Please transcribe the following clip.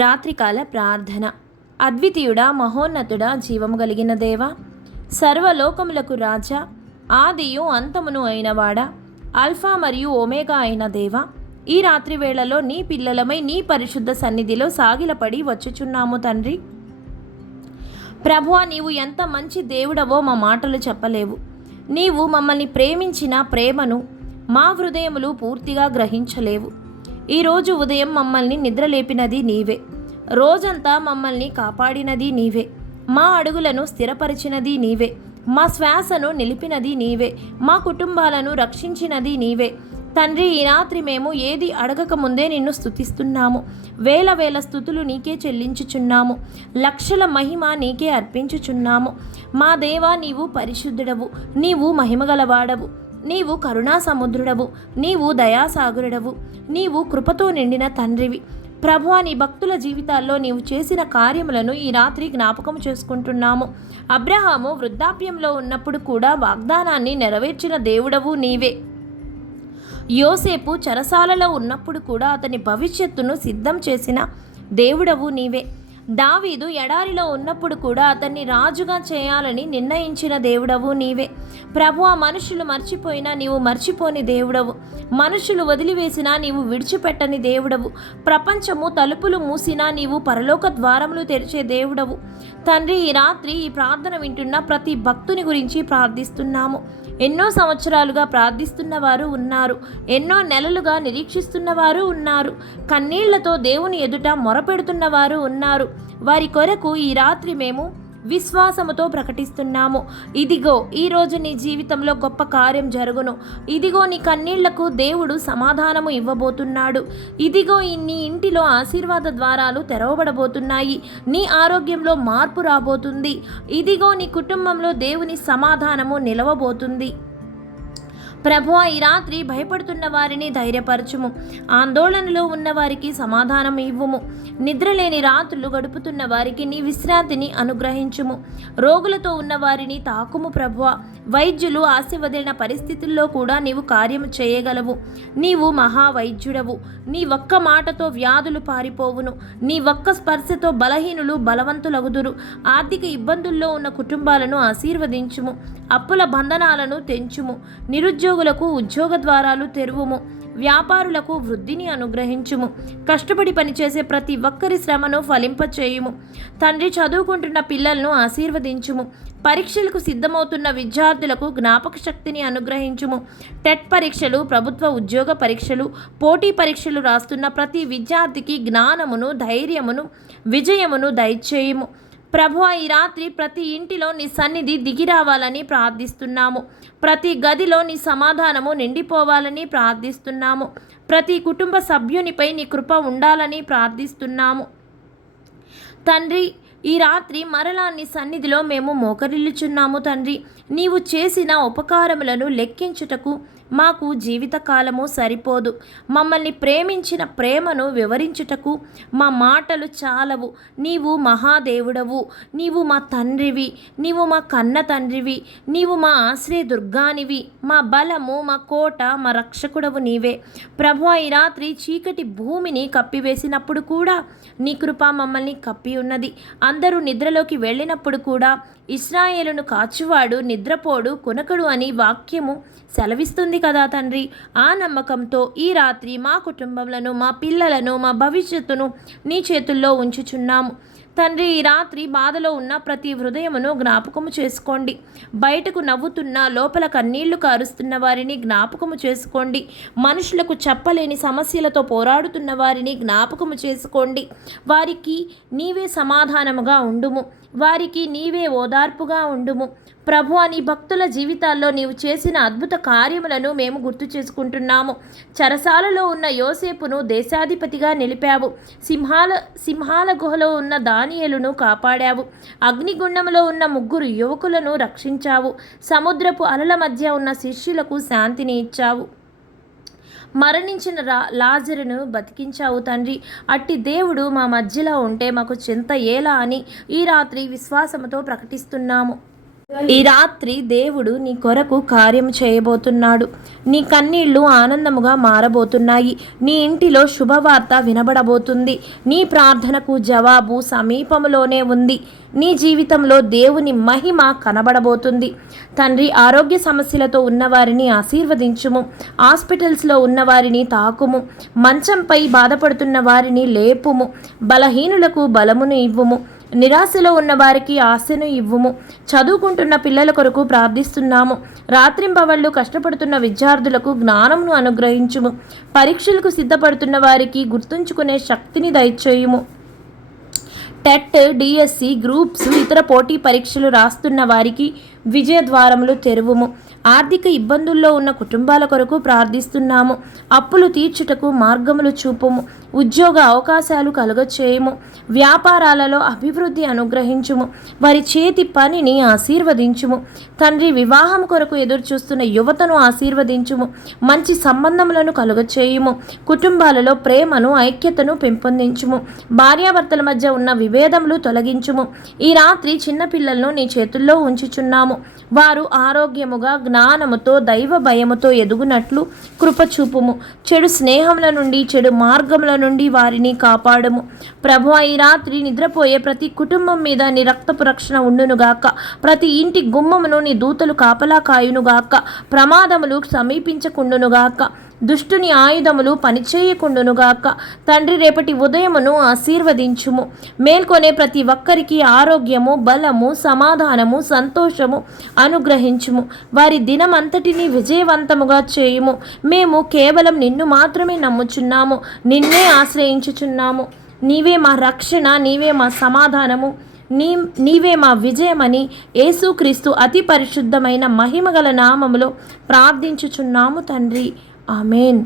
రాత్రికాల ప్రార్థన. అద్వితీయుడా, మహోన్నతుడా, జీవము కలిగిన దేవా, సర్వలోకములకు రాజా, ఆదియు అంతమును అయినవాడా, ఆల్ఫా మరియు ఒమేగా అయిన దేవా, ఈ రాత్రి వేళలో నీ పిల్లలమై నీ పరిశుద్ధ సన్నిధిలో సాగిలపడి వచ్చుచున్నాము తండ్రి. ప్రభువా, నీవు ఎంత మంచి దేవుడవో మా మాటలు చెప్పలేవు. నీవు మమ్మల్ని ప్రేమించిన ప్రేమను మా హృదయములు పూర్తిగా గ్రహించలేవు. ఈరోజు ఉదయం మమ్మల్ని నిద్రలేపినది నీవే. రోజంతా మమ్మల్ని కాపాడినది నీవే. మా అడుగులను స్థిరపరిచినది నీవే. మా శ్వాసను నిలిపినది నీవే. మా కుటుంబాలను రక్షించినది నీవే. తండ్రి, ఈ రాత్రి మేము ఏది అడగక ముందే నిన్ను స్తుతిస్తున్నాము. వేల వేల స్తుతులు నీకే చెల్లించుచున్నాము. లక్షల మహిమ నీకే అర్పించుచున్నాము. మా దేవా, నీవు పరిశుద్ధుడవు, నీవు మహిమగలవాడవు, నీవు కరుణా సముద్రుడవు, నీవు దయాసాగరుడవు, నీవు కృపతో నిండిన తండ్రివి. ప్రభువా, నీ భక్తుల జీవితాల్లో నీవు చేసిన కార్యములను ఈ రాత్రి జ్ఞాపకం చేసుకుంటున్నాము. అబ్రహాము వృద్ధాప్యంలో ఉన్నప్పుడు కూడా వాగ్దానాన్ని నెరవేర్చిన దేవుడవు నీవే. యోసేపు చెరసాలలో ఉన్నప్పుడు కూడా అతని భవిష్యత్తును సిద్ధం చేసిన దేవుడవు నీవే. దావీదు ఎడారిలో ఉన్నప్పుడు కూడా అతన్ని రాజుగా చేయాలని నిర్ణయించిన దేవుడవు నీవే. ప్రభువా, మనుషులు మర్చిపోయినా నీవు మర్చిపోని దేవుడవు. మనుషులు వదిలివేసినా నీవు విడిచిపెట్టని దేవుడవు. ప్రపంచము తలుపులు మూసినా నీవు పరలోక ద్వారములు తెరిచే దేవుడవు. తండ్రి, ఈ రాత్రి ఈ ప్రార్థన వింటున్న ప్రతి భక్తుని గురించి ప్రార్థిస్తున్నాము. ఎన్నో సంవత్సరాలుగా ప్రార్థిస్తున్న వారు ఉన్నారు. ఎన్నో నెలలుగా నిరీక్షిస్తున్న వారు ఉన్నారు. కన్నీళ్లతో దేవుని ఎదుట మొరపెడుతున్న వారు ఉన్నారు. వారి కొరకు ఈ రాత్రి మేము విశ్వాసముతో ప్రకటిస్తున్నాము. ఇదిగో, ఈరోజు నీ జీవితంలో గొప్ప కార్యం జరుగును. ఇదిగో, నీ కన్నీళ్లకు దేవుడు సమాధానము ఇవ్వబోతున్నాడు. ఇదిగో, నీ ఇంటిలో ఆశీర్వాద ద్వారాలు తెరవబడబోతున్నాయి. నీ ఆరోగ్యంలో మార్పు రాబోతుంది. ఇదిగో, నీ కుటుంబంలో దేవుని సమాధానము నిలవబోతుంది. ప్రభువా, ఈ రాత్రి భయపడుతున్న వారిని ధైర్యపరచుము. ఆందోళనలో ఉన్న వారికి సమాధానం ఇవ్వుము. నిద్రలేని రాత్రులు గడుపుతున్న వారికి నీ విశ్రాంతిని అనుగ్రహించుము. రోగులతో ఉన్న వారిని తాకుము ప్రభువా. వైద్యులు ఆశ వదిలిన పరిస్థితుల్లో కూడా నీవు కార్యము చేయగలవు. నీవు మహావైద్యుడవు. నీ ఒక్క మాటతో వ్యాధులు పారిపోవును. నీ ఒక్క స్పర్శతో బలహీనులు బలవంతులగుదురు. ఆర్థిక ఇబ్బందుల్లో ఉన్న కుటుంబాలను ఆశీర్వదించుము. అప్పుల బంధనాలను తెంచుము. నిరుద్యోగులకు ఉద్యోగ ద్వారాలు తెరువుము. వ్యాపారులకు వృద్ధిని అనుగ్రహించుము. కష్టపడి పనిచేసే ప్రతి ఒక్కరి శ్రమను ఫలింపచేయుము. తండ్రి, చదువుకుంటున్న పిల్లలను ఆశీర్వదించుము. పరీక్షలకు సిద్ధమవుతున్న విద్యార్థులకు జ్ఞాపక శక్తిని అనుగ్రహించుము. టెట్ పరీక్షలు, ప్రభుత్వ ఉద్యోగ పరీక్షలు, పోటీ పరీక్షలు రాస్తున్న ప్రతి విద్యార్థికి జ్ఞానమును, ధైర్యమును, విజయమును దయచేయుము. ప్రభువా, ఈ రాత్రి ప్రతి ఇంటిలో నీ సన్నిధి దిగి రావాలని ప్రార్థిస్తున్నాము. ప్రతి గదిలో నీ సమాధానము నిండిపోవాలని ప్రార్థిస్తున్నాము. ప్రతి కుటుంబ సభ్యునిపై నీ కృప ఉండాలని ప్రార్థిస్తున్నాము. తండ్రి, ఈ రాత్రి మరలా నీ సన్నిధిలో మేము మోకరిల్లుచున్నాము. తండ్రి, నీవు చేసిన ఉపకారములను లెక్కించుటకు మాకు జీవితకాలము సరిపోదు. మమ్మల్ని ప్రేమించిన ప్రేమను వివరించుటకు మా మాటలు చాలవు. నీవు మహాదేవుడవు. నీవు మా తండ్రివి. నీవు మా కన్న తండ్రివి. నీవు మా ఆశ్రయదుర్గానివి, మా బలము, మా కోట, మా రక్షకుడవు నీవే. ప్రభువా, ఈ రాత్రి చీకటి భూమిని కప్పివేసినప్పుడు కూడా నీ కృప మమ్మల్ని కప్పి ఉన్నది. అందరూ నిద్రలోకి వెళ్ళినప్పుడు కూడా ఇశ్రాయేలును కాచువాడు నిద్రపోడు, కొనకడు అని వాక్యము సెలవిస్తుంది కదా తండ్రి. ఆ నమ్మకంతో ఈ రాత్రి మా కుటుంబములను, మా పిల్లలను, మా భవిష్యత్తును నీ చేతుల్లో ఉంచుచున్నాము. తండ్రి, ఈ రాత్రి బాధలో ఉన్న ప్రతి హృదయమును జ్ఞాపకము చేసుకోండి. బయటకు నవ్వుతున్న, లోపల కన్నీళ్లు కారుస్తున్న వారిని జ్ఞాపకము చేసుకోండి. మనుషులకు చెప్పలేని సమస్యలతో పోరాడుతున్న వారిని జ్ఞాపకము చేసుకోండి. వారికి నీవే సమాధానముగా ఉండుము. వారికి నీవే ఓదార్పుగా ఉండుము. ప్రభువా, నీ భక్తుల జీవితాల్లో నీవు చేసిన అద్భుత కార్యములను మేము గుర్తు చేసుకుంటున్నాము. చెరసాలలో ఉన్న యోసేపును దేశాధిపతిగా నిలిపావు. సింహాల గుహలో ఉన్న దానియేలును కాపాడావు. అగ్నిగుండంలో ఉన్న 3 యువకులను రక్షించావు. సముద్రపు అలల మధ్య ఉన్న శిష్యులకు శాంతిని ఇచ్చావు. మరణించిన లాజరును బతికించావు తండ్రి. అట్టి దేవుడు మా మధ్యలో ఉంటే మాకు చింత ఎలా అని ఈ రాత్రి విశ్వాసముతో ప్రకటిస్తున్నాము. ఈ రాత్రి దేవుడు నీ కొరకు కార్యం చేయబోతున్నాడు. నీ కన్నీళ్లు ఆనందముగా మారబోతున్నాయి. నీ ఇంటిలో శుభవార్త వినబడబోతుంది. నీ ప్రార్థనకు జవాబు సమీపంలోనే ఉంది. నీ జీవితంలో దేవుని మహిమ కనబడబోతుంది. తండ్రి, ఆరోగ్య సమస్యలతో ఉన్నవారిని ఆశీర్వదించుము. హాస్పిటల్స్లో ఉన్నవారిని తాకుము. మంచంపై బాధపడుతున్న వారిని లేపుము. బలహీనులకు బలమును ఇవ్వుము. నిరాశలో ఉన్న వారికి ఆశను ఇవ్వుము. చదువుకుంటున్న పిల్లల కొరకు ప్రార్థిస్తున్నాము. రాత్రింబవళ్ళు కష్టపడుతున్న విద్యార్థులకు జ్ఞానమును అనుగ్రహించుము. పరీక్షలకు సిద్ధపడుతున్న వారికి గుర్తుంచుకునే శక్తిని దయచేయుము. టెట్, డిఎస్సి, గ్రూప్స్, ఇతర పోటీ పరీక్షలు రాస్తున్న వారికి విజయ ద్వారములు తెరువుము. ఆర్థిక ఇబ్బందుల్లో ఉన్న కుటుంబాల కొరకు ప్రార్థిస్తున్నాము. అప్పులు తీర్చుటకు మార్గములు చూపుము. ఉద్యోగ అవకాశాలు కలుగచేయము. వ్యాపారాలలో అభివృద్ధి అనుగ్రహించుము. వారి చేతి పనిని ఆశీర్వదించుము. తండ్రి, వివాహం కొరకు ఎదురుచూస్తున్న యువతను ఆశీర్వదించుము. మంచి సంబంధములను కలుగచేయుము. కుటుంబాలలో ప్రేమను, ఐక్యతను పెంపొందించుము. భార్యాభర్తల మధ్య ఉన్న విభేదములు తొలగించుము. ఈ రాత్రి చిన్నపిల్లలను నీ చేతుల్లో ఉంచుచున్నాము. వారు ఆరోగ్యముగా, జ్ఞానముతో, దైవ భయముతో ఎదుగునట్లు కృపచూపుము. చెడు స్నేహముల నుండి, చెడు మార్గముల నుండి వారిని కాపాడము. ప్రభువా, ఈ రాత్రి నిద్రపోయే ప్రతి కుటుంబం మీద నీ రక్తపు రక్షణ ఉండునుగాక. ప్రతి ఇంటి గుమ్మమును నీ దూతలు కాపలా కాయునుగాక. ప్రమాదములు సమీపించకుండునుగాక. దుష్టుని ఆయుధములు పనిచేయకుండునుగాక. తండ్రి, రేపటి ఉదయమును ఆశీర్వదించుము. మేల్కొనే ప్రతి ఒక్కరికి ఆరోగ్యము, బలము, సమాధానము, సంతోషము అనుగ్రహించుము. వారి దినమంతటిని విజయవంతముగా చేయుము. మేము కేవలం నిన్ను మాత్రమే నమ్ముచున్నాము. నిన్నే ఆశ్రయించుచున్నాము. నీవే మా రక్షణ, నీవే మా సమాధానము, నీవే మా విజయమని యేసుక్రీస్తు అతి పరిశుద్ధమైన మహిమగల నామములో ప్రార్థించుచున్నాము తండ్రి. ఆమెన్.